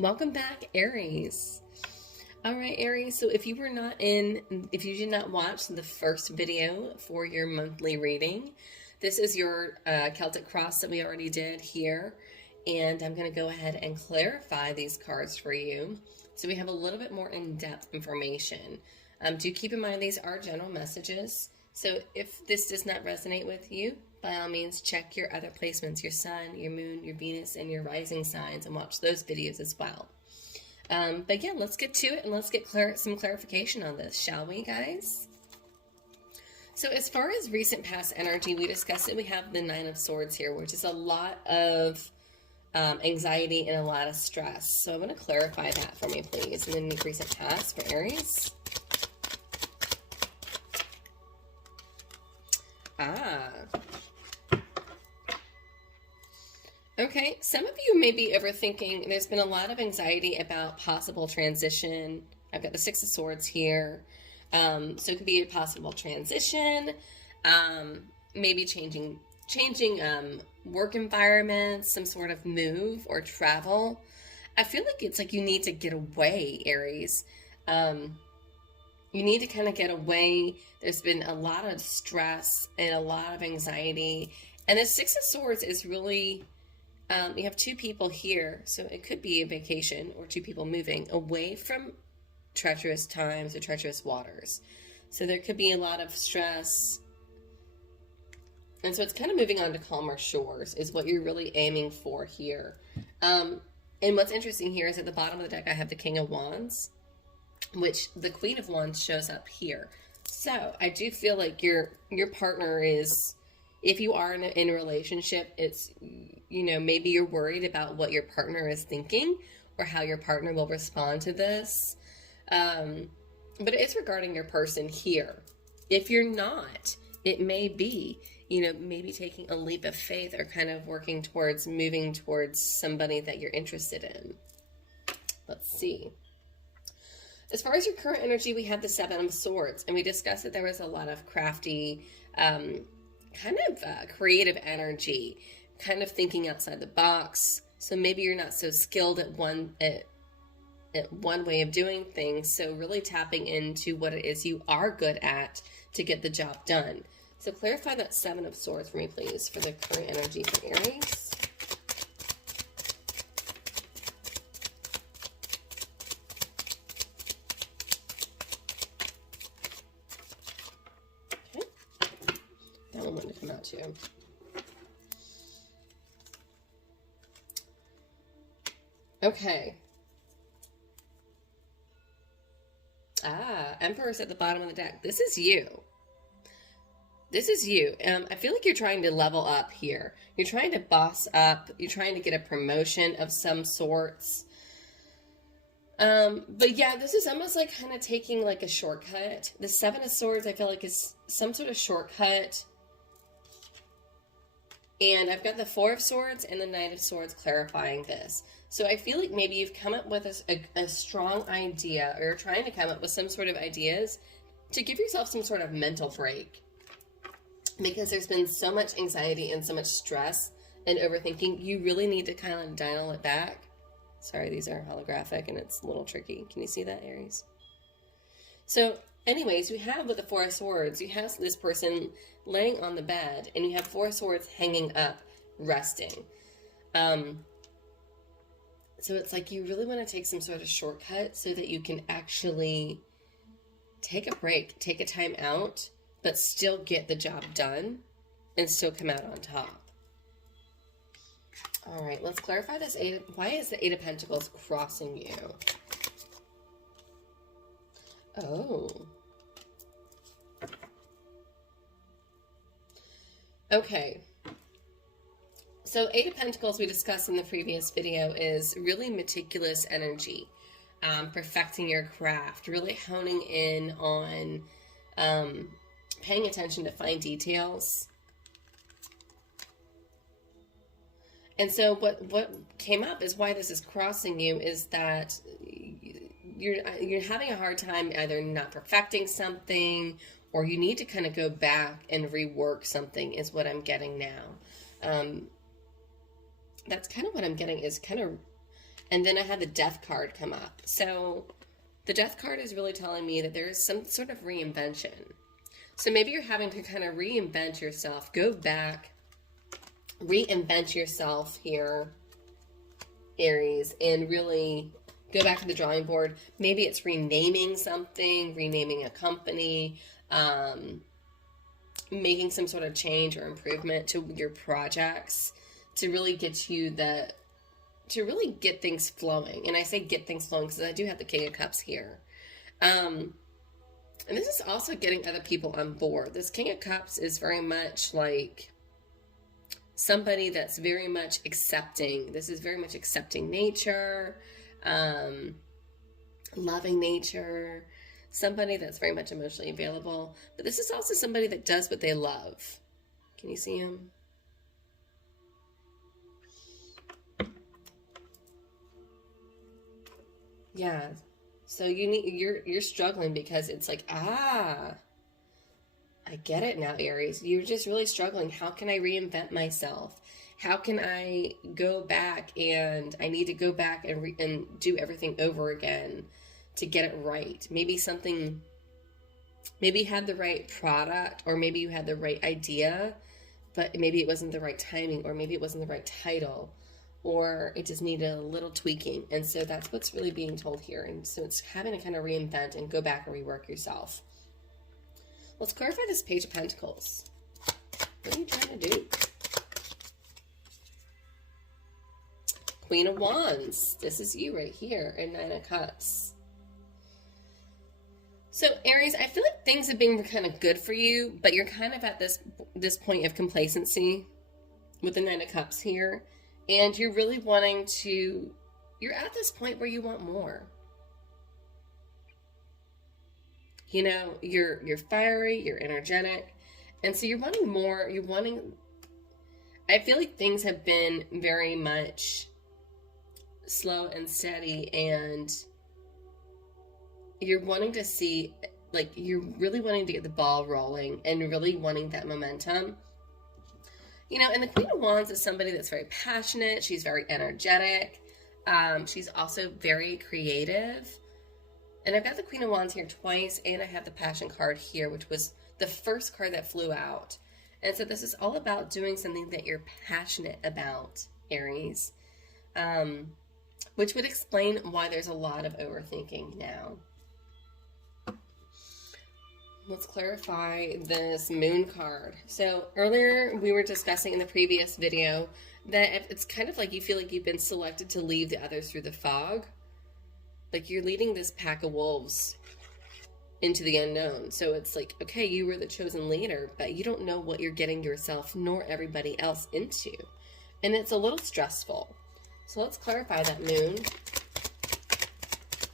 Welcome back, Aries. All right, Aries, so if you did not watch the first video for your monthly reading, this is your Celtic Cross that we already did here, and I'm going to go ahead and clarify these cards for you so we have a little bit more in-depth information. Do keep in mind these are general messages, so if this does not resonate with you, by all means, check your other placements, your sun, your moon, your Venus, and your rising signs, and watch those videos as well. But yeah, let's get to it, and let's get some clarification on this, shall we, guys? So as far as recent past energy, we discussed it. We have the Nine of Swords here, which is a lot of anxiety and a lot of stress. So I'm going to clarify that for me, please. And then the recent past for Aries. Okay, some of you may be overthinking. There's been a lot of anxiety about possible transition. I've got the Six of Swords here. So it could be a possible transition, maybe changing work environments, some sort of move or travel. I feel like it's like you need to get away, Aries. You need to kind of get away. There's been a lot of stress and a lot of anxiety. And the Six of Swords is really... you have two people here, so it could be a vacation or two people moving away from treacherous times or treacherous waters. So there could be a lot of stress. And so it's kind of moving on to calmer shores is what you're really aiming for here. And what's interesting here is at the bottom of the deck, I have the King of Wands, which the Queen of Wands shows up here. So I do feel like your partner is... If you are in a relationship, it's, maybe you're worried about what your partner is thinking or how your partner will respond to this. But it's regarding your person here. If you're not, it may be, maybe taking a leap of faith or kind of moving towards somebody that you're interested in. Let's see. As far as your current energy, we have the Seven of Swords, and we discussed that there was a lot of crafty, creative energy, kind of thinking outside the box. So maybe you're not so skilled at one way of doing things. So really tapping into what it is you are good at to get the job done. So clarify that Seven of Swords for me, please, for the current energy for Aries. To come out too. Okay. Emperor's at the bottom of the deck. This is you. This is you. I feel like you're trying to level up here. You're trying to boss up. You're trying to get a promotion of some sorts. But yeah, this is almost like kind of taking like a shortcut. The Seven of Swords, I feel like, is some sort of shortcut. And I've got the Four of Swords and the Knight of Swords clarifying this. So I feel like maybe you've come up with a strong idea, or you're trying to come up with some sort of ideas to give yourself some sort of mental break. Because there's been so much anxiety and so much stress and overthinking, you really need to kind of dial it back. Sorry, these are holographic and it's a little tricky. Can you see that, Aries? So anyways, you have with the Four of Swords, you have this person laying on the bed, and you have Four of Swords hanging up, resting. So it's like you really want to take some sort of shortcut so that you can actually take a break, take a time out, but still get the job done and still come out on top. All right, let's clarify this. Why is the Eight of Pentacles crossing you? Oh. Okay. So Eight of Pentacles, we discussed in the previous video, is really meticulous energy. Perfecting your craft, really honing in on paying attention to fine details. And so what came up is why this is crossing you is that you're having a hard time either not perfecting something, or you need to kind of go back and rework something is what I'm getting now. That's kind of what I'm getting, is kind of And then I had the Death card come up. So the Death card is really telling me that there is some sort of reinvention. So maybe you're having to kind of reinvent yourself, go back, reinvent yourself here, Aries, and really go back to the drawing board. Maybe it's renaming something, renaming a company, making some sort of change or improvement to your projects to really get you to really get things flowing. And I say get things flowing because I do have the King of Cups here. And this is also getting other people on board. This King of Cups is very much like somebody that's very much accepting. This is very much accepting nature, loving nature, somebody that's very much emotionally available. But this is also somebody that does what they love. Can you see him? Yeah. So you're struggling because it's like, I get it now, Aries. You're just really struggling. How can I reinvent myself? How can I go back, and I need to go back and do everything over again to get it right. Maybe you had the right product, or maybe you had the right idea, but maybe it wasn't the right timing, or maybe it wasn't the right title, or it just needed a little tweaking. And so that's what's really being told here. And so it's having to kind of reinvent and go back and rework yourself. Let's clarify this Page of Pentacles. What are you trying to do? Queen of Wands. This is you right here, and Nine of Cups. So Aries, I feel like things have been kind of good for you, but you're kind of at this point of complacency with the Nine of Cups here. And you're really wanting to, you're at this point where you want more. You know, you're fiery, you're energetic. And so you're wanting more, I feel like things have been very much slow and steady, and you're wanting to see, like, you're really wanting to get the ball rolling and really wanting that momentum. You know, and the Queen of Wands is somebody that's very passionate. She's very energetic. She's also very creative. And I've got the Queen of Wands here twice, and I have the Passion card here, which was the first card that flew out. And so this is all about doing something that you're passionate about, Aries. Which would explain why there's a lot of overthinking now. Let's clarify this Moon card. So earlier we were discussing in the previous video that it's kind of like you feel like you've been selected to lead the others through the fog. Like you're leading this pack of wolves into the unknown. So it's like, okay, you were the chosen leader, but you don't know what you're getting yourself nor everybody else into. And it's a little stressful. So let's clarify that Moon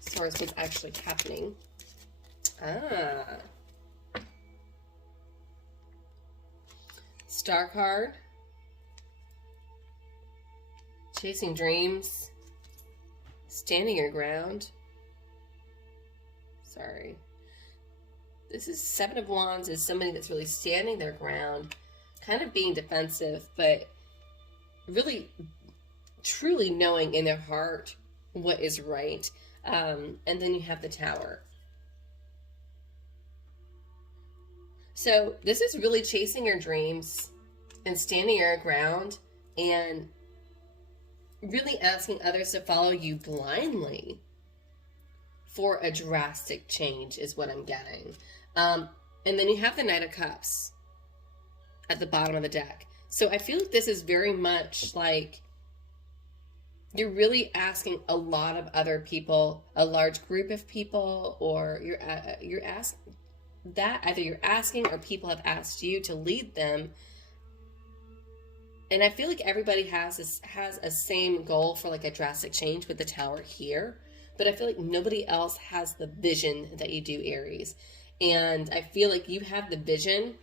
as far as what's actually happening. Star card. Chasing dreams. Standing your ground. Sorry. This is Seven of Wands is somebody that's really standing their ground, kind of being defensive, but really truly knowing in their heart what is right. And then you have the Tower. So this is really chasing your dreams and standing your ground and really asking others to follow you blindly for a drastic change is what I'm getting. And then you have the Knight of Cups at the bottom of the deck. So I feel like this is very much like you're really asking a lot of other people, a large group of people, or you're asking that either you're asking or people have asked you to lead them. And I feel like everybody has a same goal for like a drastic change with the Tower here, but I feel like nobody else has the vision that you do, Aries. And I feel like you have the vision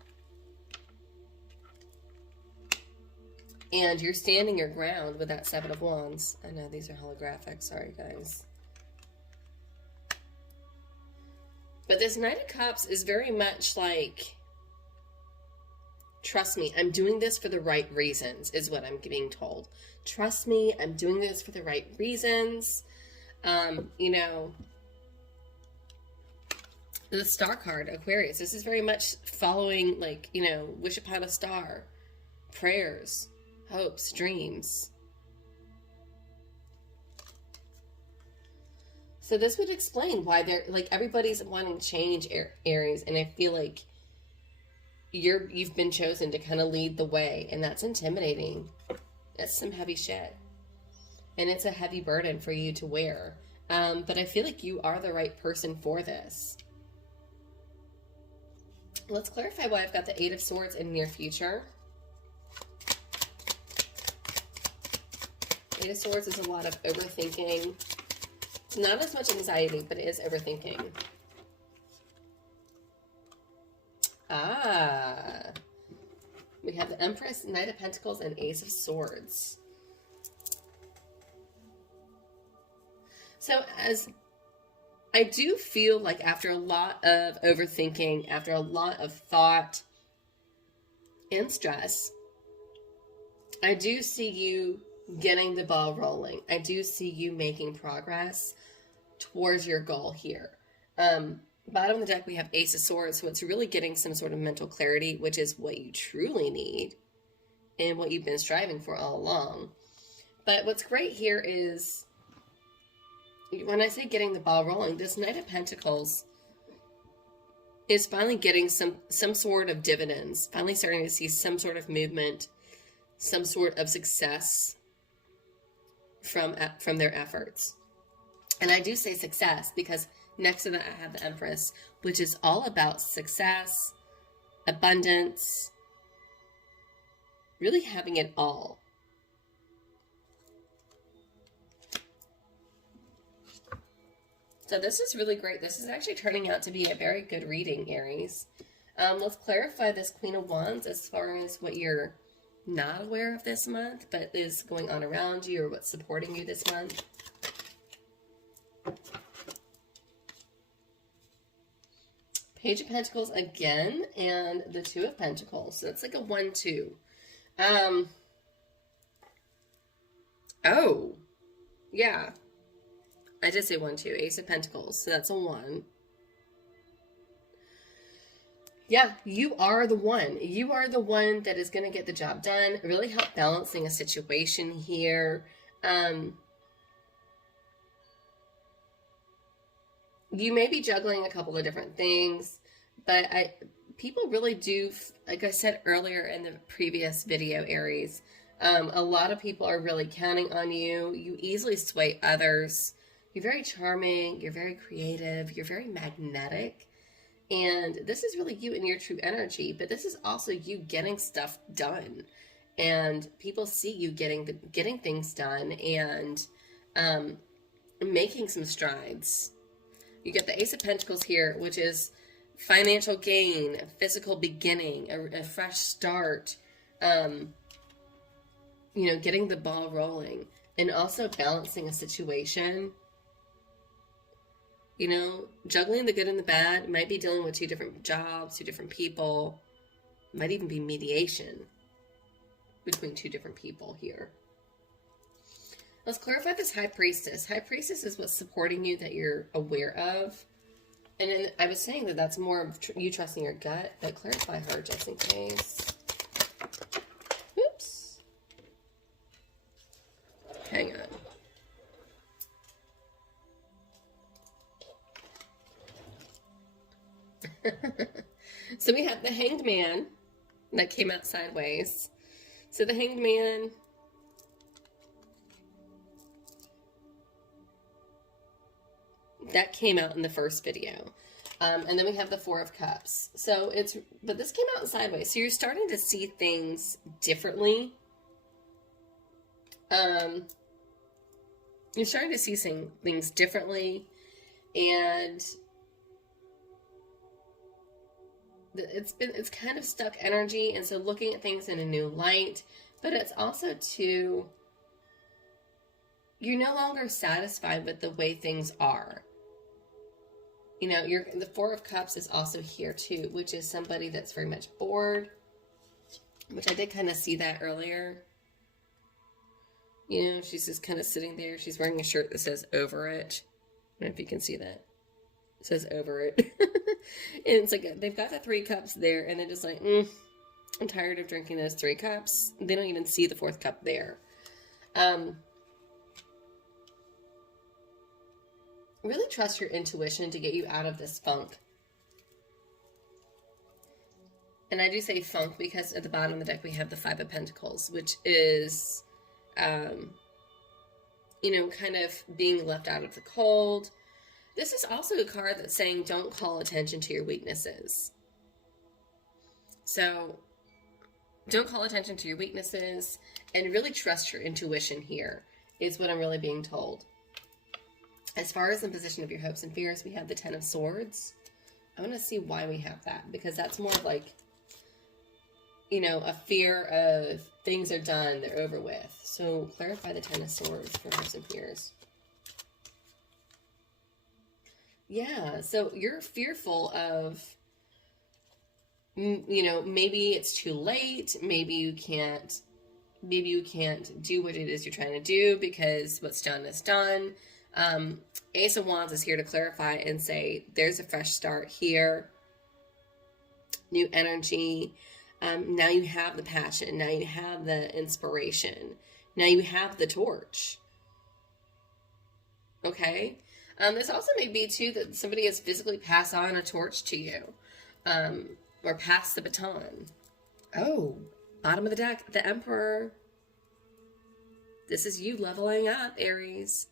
and you're standing your ground with that Seven of Wands. I know these are holographic, sorry guys. But this Knight of Cups is very much like Trust me, I'm doing this for the right reasons, is what I'm being told. Trust me, I'm doing this for the right reasons. You know, the star card, Aquarius, this is very much following, like, you know, wish upon a star, prayers, hopes, dreams. So this would explain why they're, like, everybody's wanting change, Aries, and I feel like you've been chosen to kind of lead the way, and that's intimidating. That's some heavy shit. And it's a heavy burden for you to wear. But I feel like you are the right person for this. Let's clarify why I've got the 8 of Swords in near future. 8 of Swords is a lot of overthinking. It's not as much anxiety, but it is overthinking. We have the Empress, Knight of Pentacles, and Ace of Swords. So as I do feel like after a lot of overthinking, after a lot of thought and stress, I do see you getting the ball rolling. I do see you making progress towards your goal here. Bottom of the deck, we have Ace of Swords, so it's really getting some sort of mental clarity, which is what you truly need and what you've been striving for all along. But what's great here is, when I say getting the ball rolling, this Knight of Pentacles is finally getting some sort of dividends, finally starting to see some sort of movement, some sort of success from their efforts. And I do say success because next to that, I have the Empress, which is all about success, abundance, really having it all. So this is really great. This is actually turning out to be a very good reading, Aries. Let's clarify this Queen of Wands as far as what you're not aware of this month, but is going on around you, or what's supporting you this month. Page of Pentacles again, and the Two of Pentacles. So it's like a 1-2. Oh, yeah. I did say 1-2. Ace of Pentacles. So that's a 1. Yeah, you are the one. You are the one that is going to get the job done. Really help balancing a situation here. You may be juggling a couple of different things, but people really do, like I said earlier in the previous video, Aries, a lot of people are really counting on you. You easily sway others. You're very charming. You're very creative. You're very magnetic. And this is really you in your true energy, but this is also you getting stuff done. And people see you getting things done and making some strides. You get the Ace of Pentacles here, which is financial gain, a physical beginning, a fresh start, you know, getting the ball rolling, and also balancing a situation. You know, juggling the good and the bad, might be dealing with 2 different jobs, 2 different people, might even be mediation between 2 different people here. Let's clarify this High Priestess. High Priestess is what's supporting you that you're aware of. And then I was saying that that's more of you trusting your gut, but clarify her just in case. Oops. Hang on. So we have the Hanged Man that came out sideways. So the Hanged Man... that came out in the first video. And then we have the Four of Cups. So but this came out sideways. So you're starting to see things differently. You're starting to see things differently. And it's kind of stuck energy. And so looking at things in a new light, but it's also you're no longer satisfied with the way things are. You know, the Four of Cups is also here too, which is somebody that's very much bored. which I did kind of see that earlier. You know, she's just kind of sitting there. She's wearing a shirt that says over it. I don't know if you can see that. It says over it. And it's like, they've got the 3 cups there, and they're just like, I'm tired of drinking those 3 cups. They don't even see the 4th cup there. Really trust your intuition to get you out of this funk. And I do say funk because at the bottom of the deck we have the 5 of Pentacles, which is, you know, kind of being left out of the cold. This is also a card that's saying don't call attention to your weaknesses. So don't call attention to your weaknesses and really trust your intuition here is what I'm really being told. As far as the position of your hopes and fears, we have the 10 of Swords. I want to see why we have that, because that's more of like, you know, a fear of things are done, they're over with. So clarify the 10 of Swords for hopes and fears. Yeah, so you're fearful of, you know, maybe it's too late, maybe you can't do what it is you're trying to do because what's done is done. Ace of Wands is here to clarify and say there's a fresh start here, new energy. Now you have the passion, now you have the inspiration, now you have the torch. Okay? This also may be too that somebody has physically passed on a torch to you, or passed the baton. Oh, bottom of the deck, the Emperor. This is you leveling up, Aries.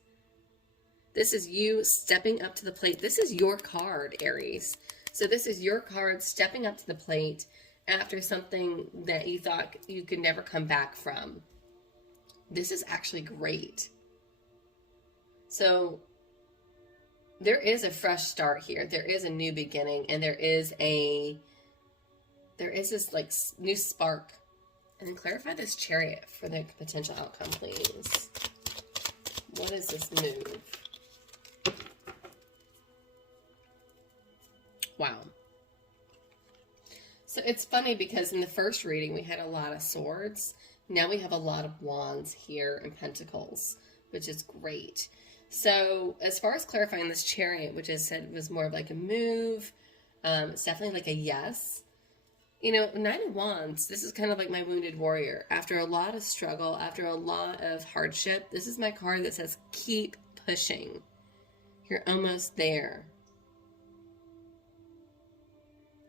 This is you stepping up to the plate. This is your card, Aries. So this is your card stepping up to the plate after something that you thought you could never come back from. This is actually great. So there is a fresh start here. There is a new beginning, and there is this like new spark. And then clarify this Chariot for the potential outcome, please. What is this move? Wow. So it's funny because in the first reading we had a lot of swords. Now we have a lot of wands here and pentacles, which is great. So as far as clarifying this Chariot, which I said was more of like a move, it's definitely like a yes. You know, 9 of Wands, this is kind of like my wounded warrior. After a lot of struggle, after a lot of hardship, this is my card that says keep pushing. You're almost there.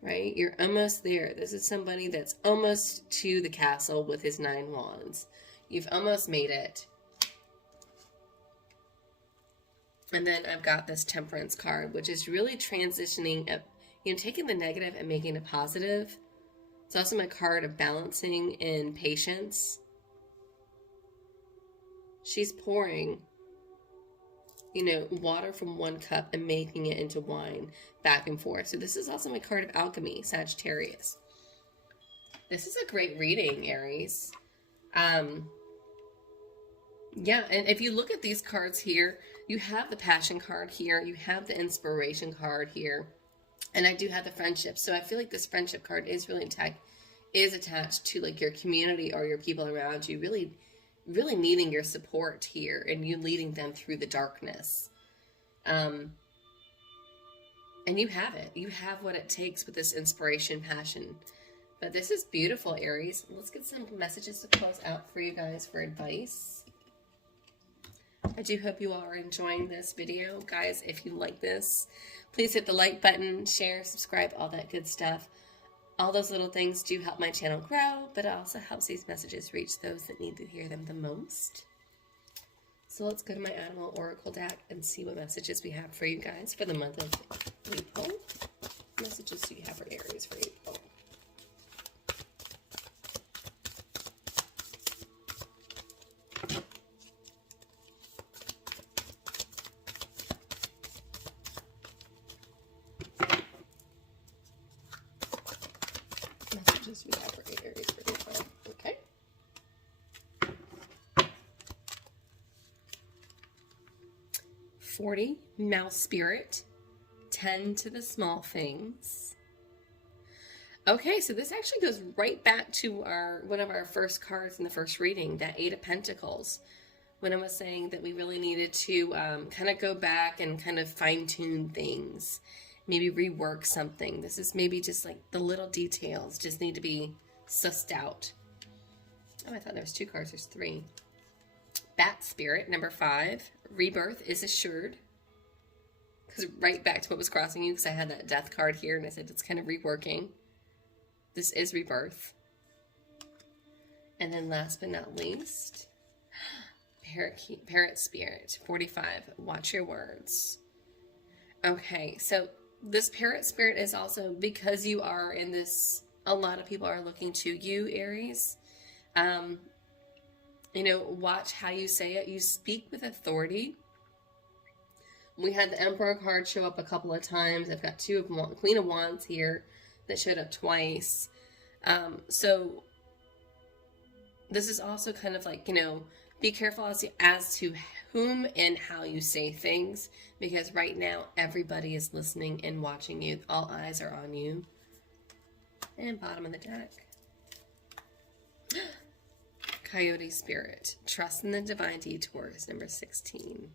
Right? You're almost there. This is somebody that's almost to the castle with his 9 wands. You've almost made it. And then I've got this Temperance card, which is really transitioning, you know, taking the negative and making it positive. It's also my card of balancing and patience. She's pouring, you know, water from one cup and making it into wine back and forth. So this is also my card of alchemy, Sagittarius. This is a great reading, Aries. Yeah, and if you look at these cards here, you have the passion card here, you have the inspiration card here, and I do have the friendship. So I feel like this friendship card is really attached to like your community or your people around you, really needing your support here and you leading them through the darkness. And you have it. You have what it takes with this inspiration, passion. But this is beautiful, Aries. Let's get some messages to close out for you guys for advice. I do hope you all are enjoying this video. Guys, if you like this, please hit the like button, share, subscribe, all that good stuff. All those little things do help my channel grow, but it also helps these messages reach those that need to hear them the most. So let's go to my Animal Oracle deck and see what messages we have for you guys for the month of April. What messages do you have for Aries for April? Messages we have for Aries for April. Okay. $40, Mouse Spirit, tend to the small things. Okay, so this actually goes right back to one of our first cards in the first reading, that Eight of Pentacles. When I was saying that we really needed to kind of go back and kind of fine-tune things, maybe rework something. This is maybe just like the little details just need to be sussed out. Oh, I thought there was 2 cards. There's 3. Bat Spirit, number 5. Rebirth is assured. Because right back to what was crossing you, because I had that death card here, and I said it's kind of reworking. This is rebirth. And then last but not least, Parrot Spirit, 45. Watch your words. Okay, so this Parrot Spirit is also, because you are in this, a lot of people are looking to you, Aries. You know, watch how you say it. You speak with authority. We had the Emperor card show up a couple of times. I've got 2 of Queen of Wands here that showed up twice. So this is also kind of like, you know, be careful as to whom and how you say things, because right now everybody is listening and watching you. All eyes are on you. And bottom of the deck. Coyote Spirit. Trust in the divine detours, number 16.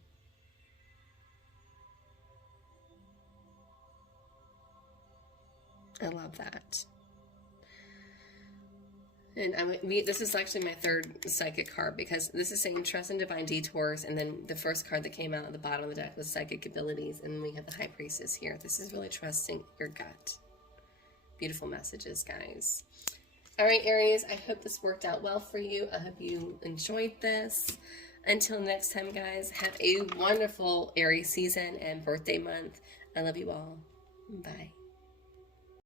I love that. And this is actually my 3rd psychic card, because this is saying trust in divine detours, and then the first card that came out at the bottom of the deck was psychic abilities, and then we have the High Priestess here. This is really trusting your gut. Beautiful messages, guys. All right, Aries, I hope this worked out well for you. I hope you enjoyed this. Until next time, guys, have a wonderful Aries season and birthday month. I love you all. Bye.